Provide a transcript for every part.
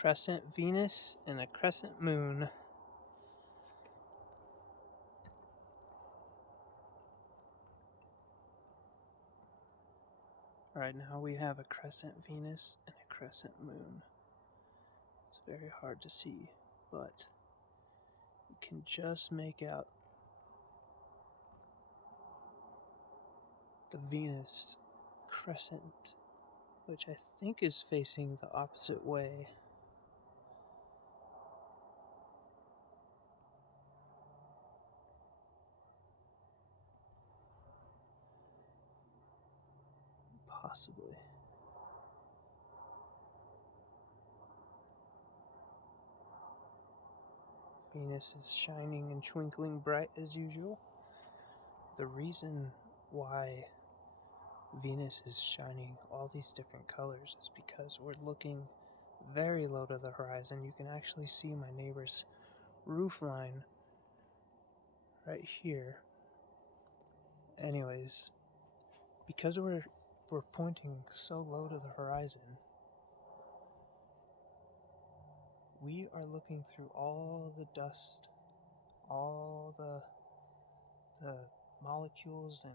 crescent Venus and a crescent moon. Right now we have a crescent Venus and a crescent moon. It's very hard to see, but you can just make out the Venus crescent, which I think is facing the opposite way. Possibly. Venus is shining and twinkling bright as usual. The reason why Venus is shining all these different colors is because we're looking very low to the horizon. You can actually see my neighbor's roof line right here. Anyways, because we're pointing so low to the horizon, we are looking through all the dust, all the molecules and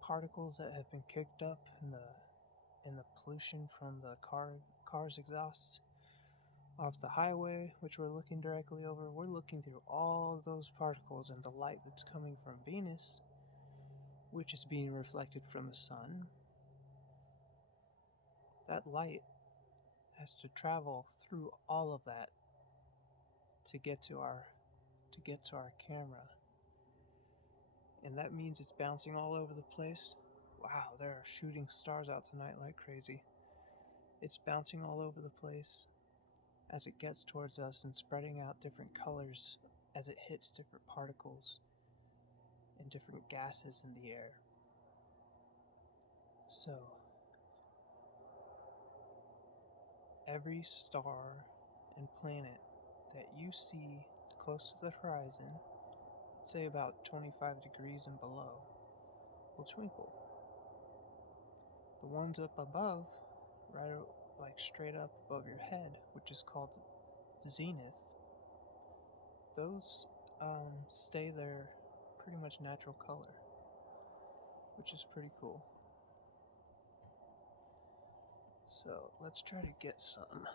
particles that have been kicked up in the pollution from the car's exhausts off the highway, which we're looking directly over. We're looking through all those particles and the light that's coming from Venus, which is being reflected from the sun. That light has to travel through all of that to get to our camera. And that means it's bouncing all over the place. Wow, there are shooting stars out tonight like crazy. It's bouncing all over the place as it gets towards us and spreading out different colors as it hits different particles and different gases in the air. So, every star and planet that you see close to the horizon, say about 25 degrees and below, will twinkle. The ones up above, right like straight up above your head, which is called zenith, those stay their pretty much natural color, which is pretty cool. So let's try to get some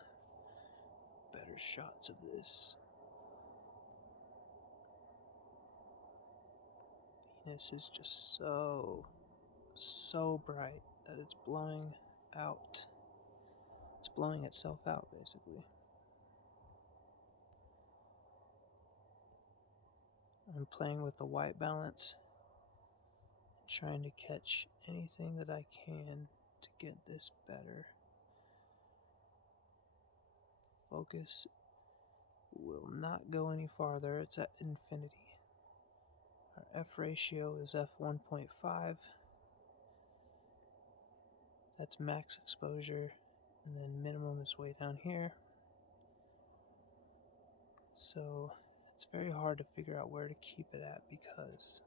better shots of this. Venus is just so bright that it's blowing out. It's blowing itself out, basically. I'm playing with the white balance, trying to catch anything that I can to get this better. Focus will not go any farther. It's at infinity. Our F ratio is f1.5. That's max exposure, and then minimum is way down here. So it's very hard to figure out where to keep it at because,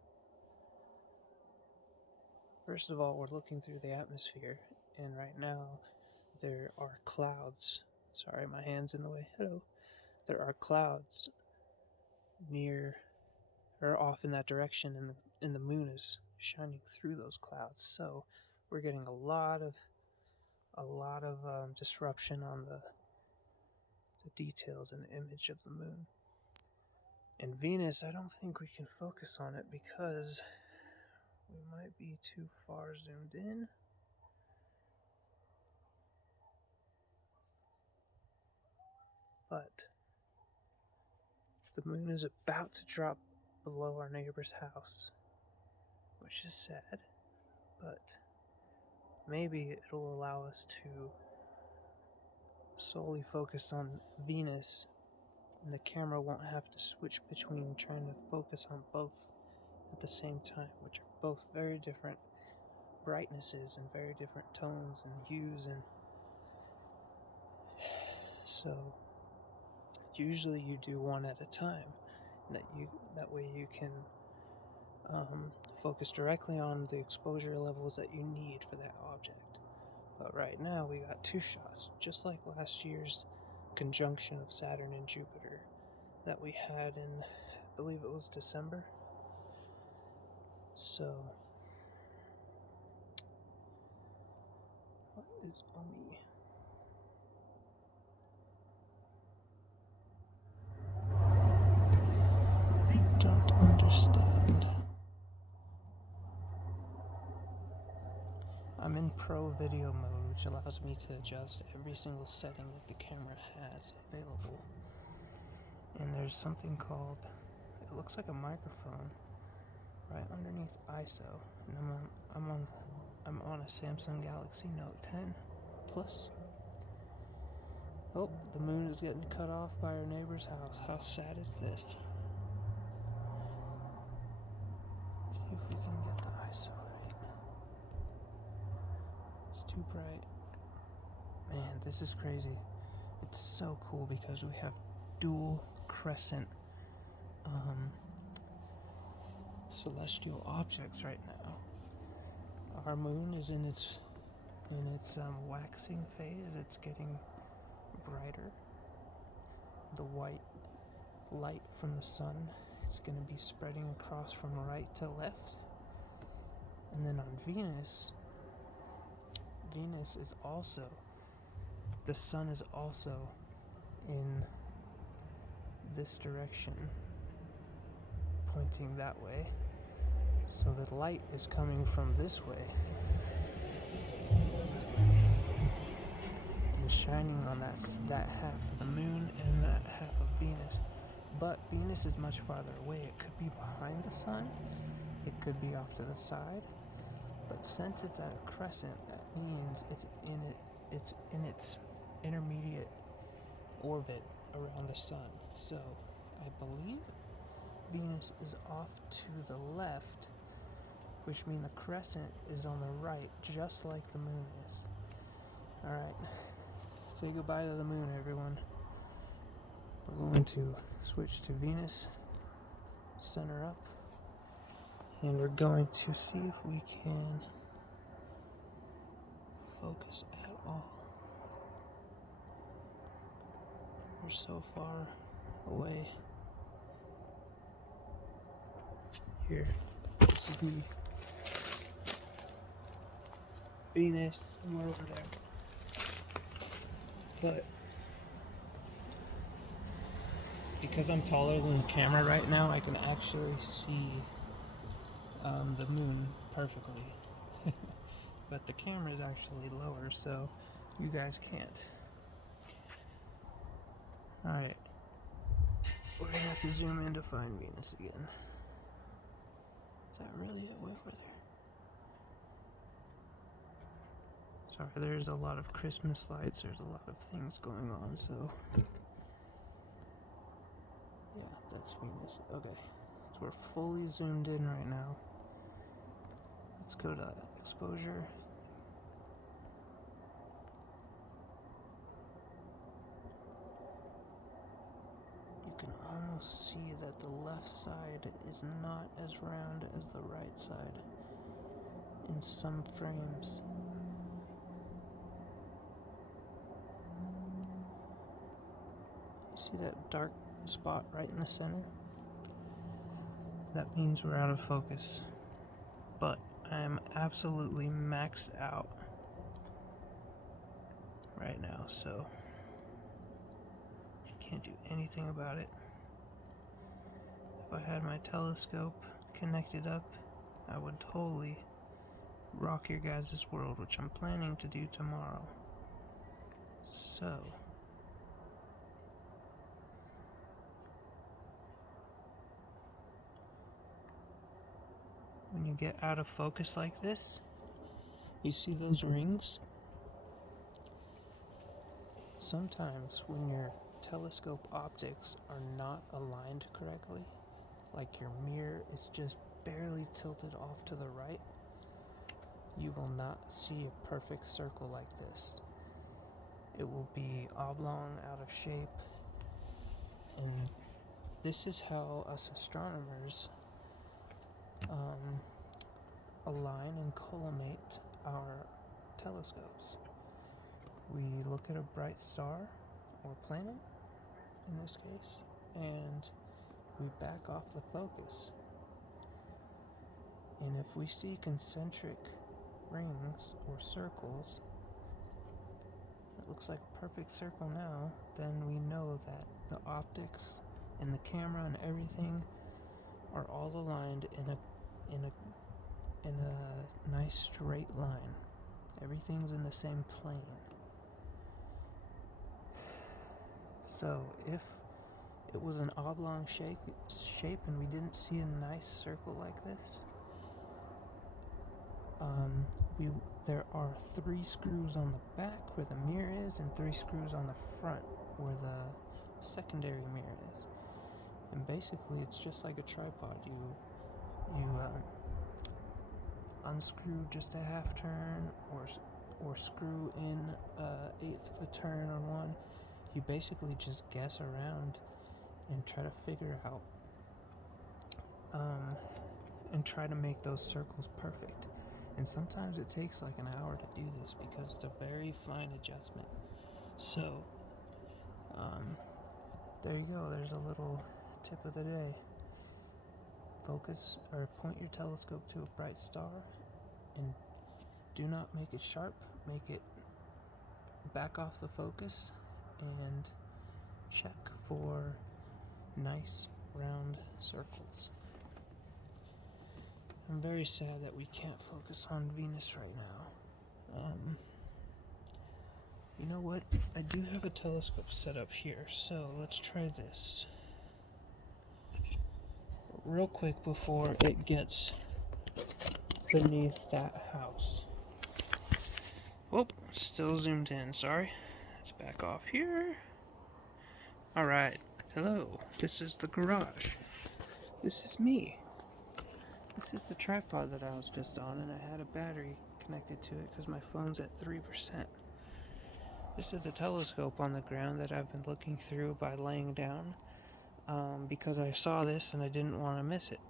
first of all, we're looking through the atmosphere, and right now there are clouds. Sorry, my hand's in the way. Hello. There are clouds near or off in that direction, and the moon is shining through those clouds. So we're getting a lot of disruption on the details and the image of the moon. And Venus, I don't think we can focus on it because we might be too far zoomed in. But the moon is about to drop below our neighbor's house, which is sad, but maybe it'll allow us to solely focus on Venus, and the camera won't have to switch between trying to focus on both at the same time, which are both very different brightnesses and very different tones and hues. And so usually you do one at a time, that way you can focus directly on the exposure levels that you need for that object. But right now we got 2 shots, just like last year's conjunction of Saturn and Jupiter that we had in, I believe it was December. So, what is Omi? I don't understand. I'm in Pro Video mode, which allows me to adjust every single setting that the camera has available. And there's something called, it looks like a microphone right underneath ISO, and I'm on a Samsung Galaxy Note 10 Plus. Oh, the moon is getting cut off by our neighbor's house. How sad is this? Let's see if we can get the ISO right. It's too bright. Man, this is crazy. It's so cool because we have dual crescent celestial objects right now. Our moon is in its waxing phase. It's getting brighter. The white light from the sun is going to be spreading across from right to left. And then on Venus is also, the sun is also in this direction, pointing that way. So the light is coming from this way and shining on that half of the moon and that half of Venus. But Venus is much farther away. It could be behind the sun. It could be off to the side. But since it's at a crescent, that means it's in its intermediate orbit around the sun. So I believe Venus is off to the left, which means the crescent is on the right, just like the moon is. Alright, say goodbye to the moon, everyone. We're going to switch to Venus, center up, and we're going to see if we can focus at all. We're so far away. Here, this is me. Venus, and we're over there. But because I'm taller than the camera right now, I can actually see the moon perfectly. But the camera is actually lower, so you guys can't. Alright. We're gonna have to zoom in to find Venus again. Is that really it way over there? Sorry, there's a lot of Christmas lights, there's a lot of things going on, so. Yeah, that's Venus. Okay. So we're fully zoomed in right now. Let's go to exposure. You can almost see that the left side is not as round as the right side in some frames. You see that dark spot right in the center? That means we're out of focus. But I am absolutely maxed out right now, so can't do anything about it. If I had my telescope connected up, I would totally rock your guys' world, which I'm planning to do tomorrow. So when you get out of focus like this, you see those rings? Sometimes when your telescope optics are not aligned correctly, like your mirror is just barely tilted off to the right, you will not see a perfect circle like this. It will be oblong, out of shape, and this is how us astronomers align and collimate our telescopes. we look at a bright star or planet in this case, and we back off the focus. And if we see concentric rings or circles, it looks like a perfect circle now, then we know that the optics and the camera and everything are all aligned in a nice straight line. Everything's in the same plane. So if it was an oblong shape and we didn't see a nice circle like this, there are 3 screws on the back where the mirror is, and 3 screws on the front where the secondary mirror is. And basically, it's just like a tripod. You unscrew just a half turn, or screw in 1/8 of a turn on one. You basically just guess around and try to figure out and try to make those circles perfect. And sometimes it takes like an hour to do this because it's a very fine adjustment. So, there you go. There's a little tip of the day. Focus or point your telescope to a bright star and do not make it sharp. Make it back off the focus and check for nice round circles. I'm very sad that we can't focus on Venus right now. You know what? I do have a telescope set up here, so let's try this. Real quick before it gets beneath that house. Whoop, still zoomed in, sorry. Let's back off here. Alright, hello. This is the garage. This is me. This is the tripod that I was just on, and I had a battery connected to it because my phone's at 3%. This is a telescope on the ground that I've been looking through by laying down because I saw this and I didn't want to miss it.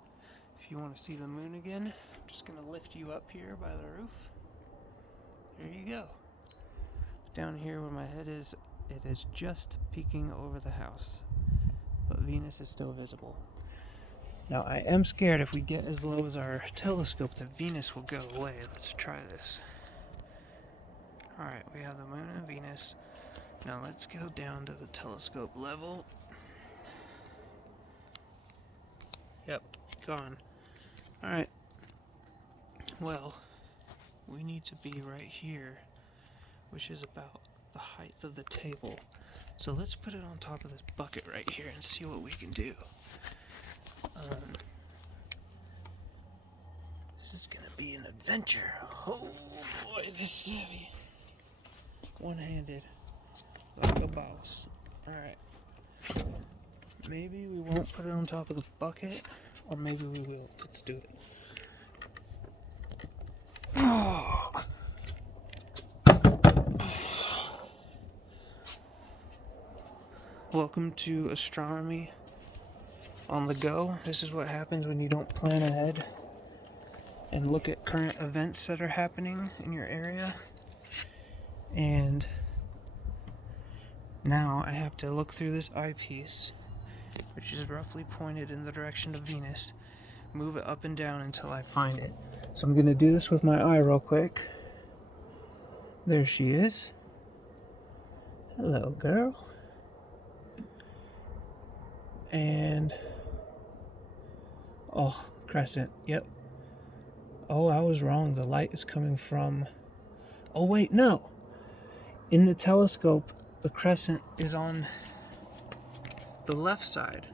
If you want to see the moon again, I'm just going to lift you up here by the roof. There you go. Down here where my head is, it is just peeking over the house, but Venus is still visible. Now, I am scared if we get as low as our telescope that Venus will go away. Let's try this. Alright, we have the moon and Venus. Now let's go down to the telescope level. Yep, gone. Alright. Well, we need to be right here, which is about the height of the table. So let's put it on top of this bucket right here and see what we can do. This is gonna be an adventure. Oh boy, this is heavy. One-handed, like a boss. Alright. Maybe we won't put it on top of the bucket, or maybe we will. Let's do it. Welcome to Astronomy on the go. This is what happens when you don't plan ahead and look at current events that are happening in your area. And now I have to look through this eyepiece, which is roughly pointed in the direction of Venus, move it up and down until I find it. So I'm going to do this with my eye real quick. There she is. Hello, girl. And oh, Crescent. Yep. Oh, I was wrong. The light is coming from... Oh, wait, no. In the telescope, the crescent is on the left side.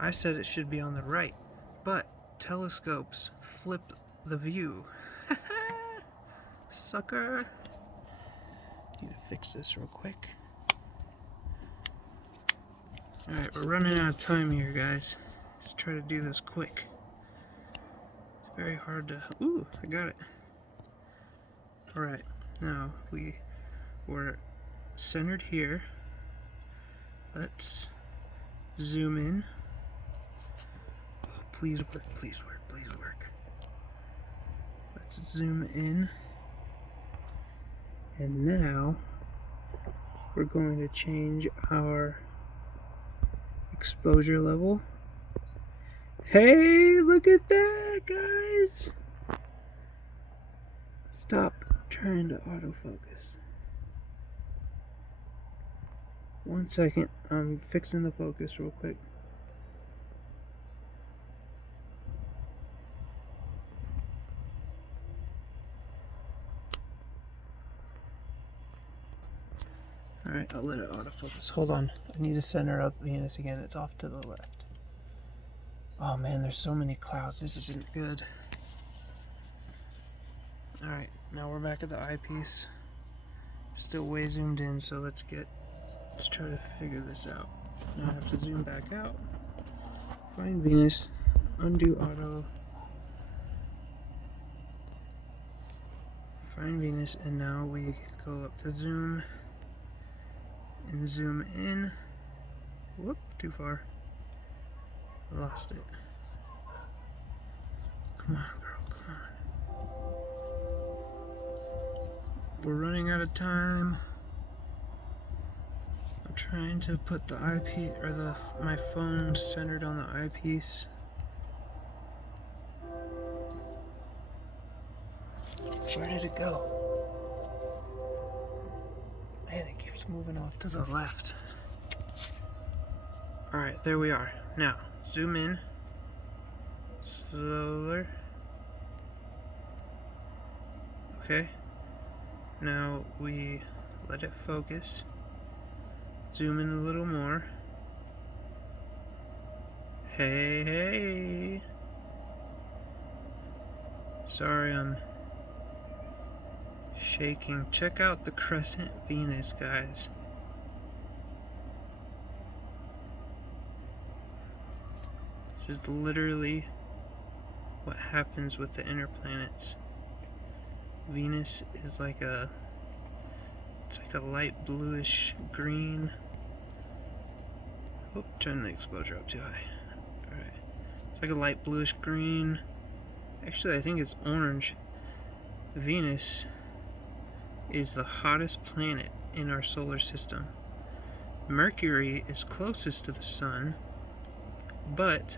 I said it should be on the right, but telescopes flip the view. Sucker. Need to fix this real quick. Alright, we're running out of time here, guys. Let's try to do this quick. It's very hard to... Ooh, I got it. Alright, now we're centered here. Let's zoom in. Oh, please work, please work, please work. Let's zoom in. And now we're going to change our exposure level. Hey, look at that, guys! Stop trying to autofocus. 1 second, I'm fixing the focus real quick. Alright, I'll let it autofocus. Hold on, I need to center up Venus again. It's off to the left. Oh man, there's so many clouds. This isn't good. Alright, now we're back at the eyepiece. Still way zoomed in, so let's try to figure this out. Now I have to zoom back out. Find Venus. Undo auto. Find Venus, and now we go up to zoom. And zoom in. Whoop, too far. I lost it. Come on, girl, come on. We're running out of time. I'm trying to put the eyepiece, or my phone centered on the eyepiece. Where did it go? Man, it keeps moving off to the left. Alright, there we are. Now, zoom in. Slower. Okay. Now we let it focus. Zoom in a little more. Hey, hey. Sorry, I'm shaking. Check out the Crescent Venus, guys. This is literally what happens with the inner planets. Venus is like it's like a light bluish green. Oh, turn the exposure up too high. Alright. It's like a light bluish green. Actually, I think it's orange. Venus is the hottest planet in our solar system. Mercury is closest to the sun, but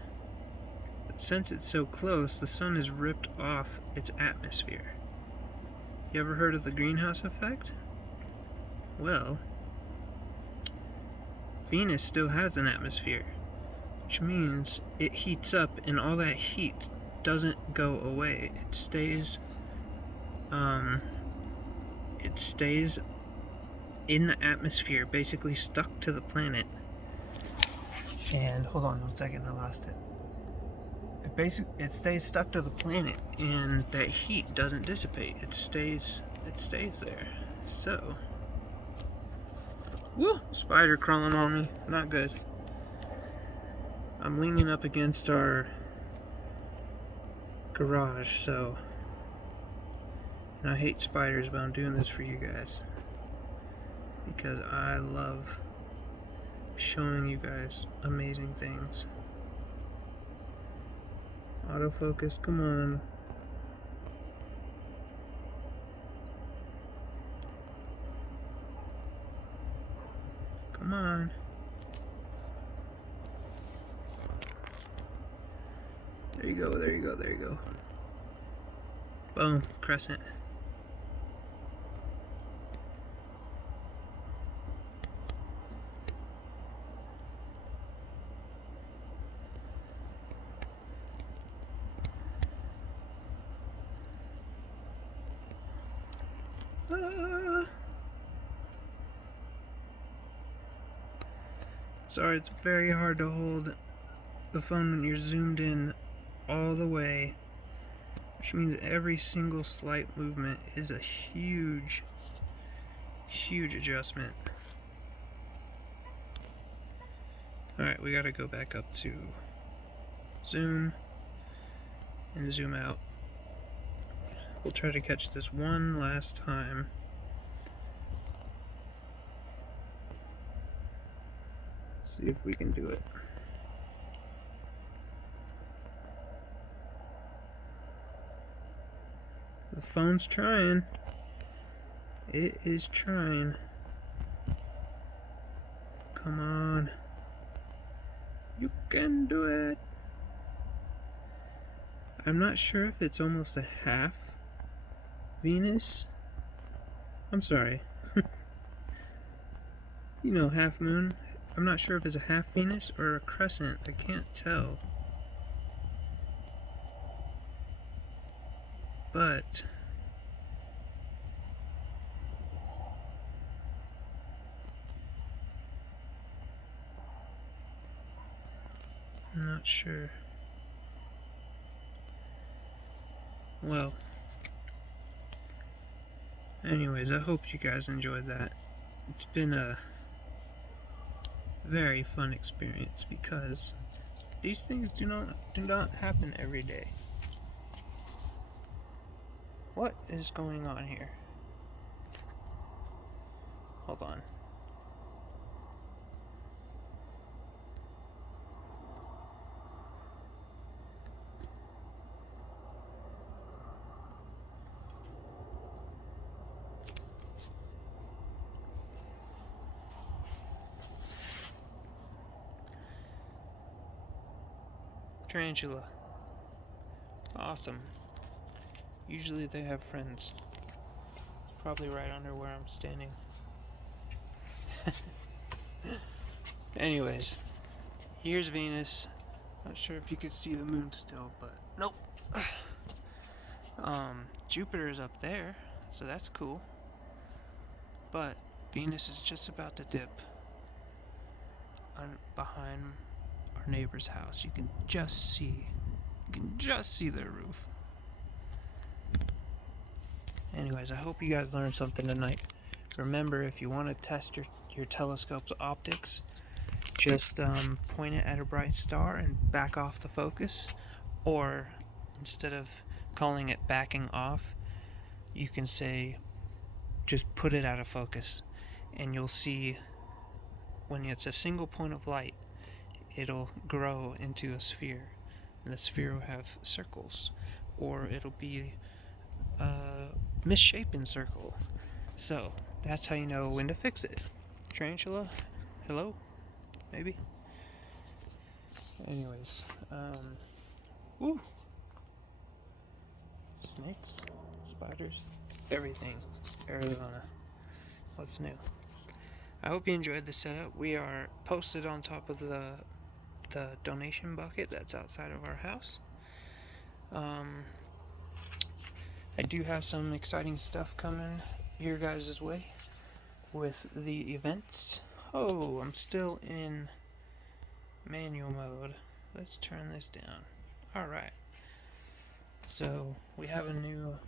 since it's so close, the sun has ripped off its atmosphere. You ever heard of the greenhouse effect? Well, Venus still has an atmosphere, which means it heats up, and all that heat doesn't go away. It stays in the atmosphere, basically stuck to the planet. And hold on 1 second, I lost it. It stays stuck to the planet, and that heat doesn't dissipate. It stays there. So, woo! Spider crawling on me. Not good. I'm leaning up against our garage, so, and I hate spiders, but I'm doing this for you guys because I love showing you guys amazing things. Autofocus, come on. Come on. There you go, there you go, there you go. Boom, crescent. Sorry, it's very hard to hold the phone when you're zoomed in all the way, which means every single slight movement is a huge adjustment. Alright, we gotta go back up to zoom and zoom out. We'll try to catch this one last time. See if we can do it. The phone's trying. It is trying. Come on. You can do it. I'm not sure if it's almost a half Venus. I'm sorry. You know, half moon. I'm not sure if it's a half Venus or a crescent. I can't tell. But I'm not sure. Well, anyways, I hope you guys enjoyed that. It's been a very fun experience because these things do not happen every day. What is going on here? Hold on. Tarantula. Awesome. Usually they have friends. It's probably right under where I'm standing. Anyways, here's Venus. Not sure if you could see the moon still, but nope. Jupiter is up there, so that's cool. But Venus is just about to dip behind our neighbor's house. You can just see their roof. Anyways, I hope you guys learned something tonight. Remember, if you want to test your telescope's optics, just point it at a bright star and back off the focus. Or instead of calling it backing off, you can say just put it out of focus, and you'll see when it's a single point of light, it'll grow into a sphere, and the sphere will have circles, or it'll be a misshapen circle. So that's how you know when to fix it. Tarantula, hello, maybe. Anyways, woo, snakes, spiders, everything. Arizona. What's new? I hope you enjoyed the setup. We are posted on top of the donation bucket that's outside of our house. I do have some exciting stuff coming your guys' way with the events. Oh, I'm still in manual mode. Let's turn this down. Alright. So, we have a new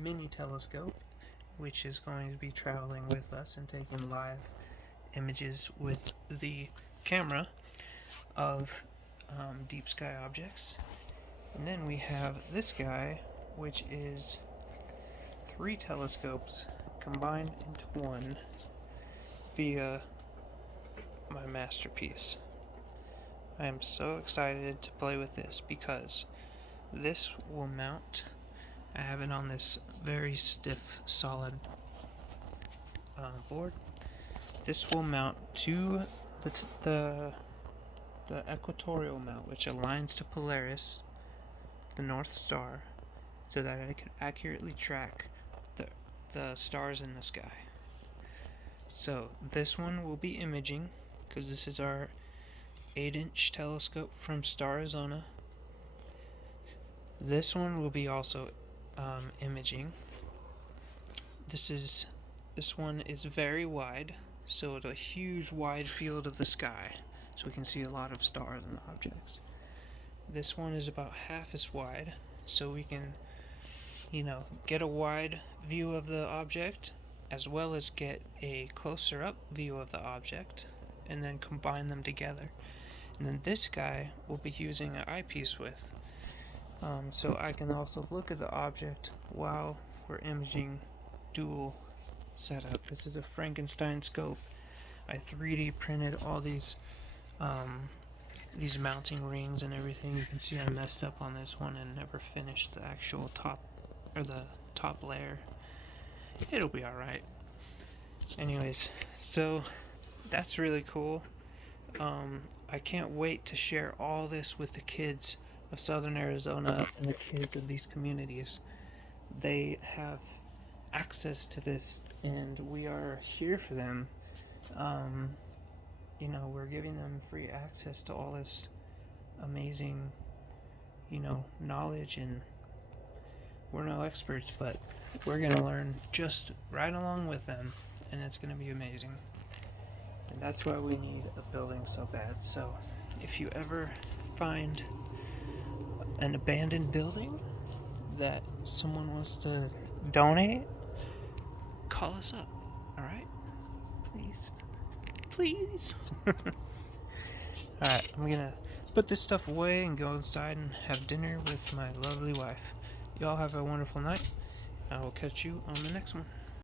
mini telescope, which is going to be traveling with us and taking live images with the camera of deep sky objects. And then we have this guy, which is 3 telescopes combined into one via my masterpiece. I am so excited to play with this because this will mount. I have it on this very stiff, solid board. This will mount to the equatorial mount, which aligns to Polaris, the North Star, so that I can accurately track the stars in the sky. So this one will be imaging, because this is our 8-inch telescope from Starizona. This one will be also imaging. This one is very wide, so it's a huge wide field of the sky, so we can see a lot of stars and objects. This one is about half as wide, so we can, get a wide view of the object, as well as get a closer up view of the object, and then combine them together. And then this guy will be using an eyepiece with, so I can also look at the object while we're imaging dual setup. This is a Frankenstein Scope. I 3D printed all these mounting rings and everything. You can see I messed up on this one and never finished the actual top layer. It'll be alright. Anyways, so That's really cool. I can't wait to share all this with the kids of Southern Arizona and the kids of these communities. They have access to this, and we are here for them. Um, we're giving them free access to all this amazing, knowledge, and we're no experts, but we're going to learn just right along with them, and it's going to be amazing. And that's why we need a building so bad. So if you ever find an abandoned building that someone wants to donate, call us up. All right? Please. Please. Alright, I'm gonna put this stuff away and go inside and have dinner with my lovely wife. Y'all have a wonderful night. I will catch you on the next one.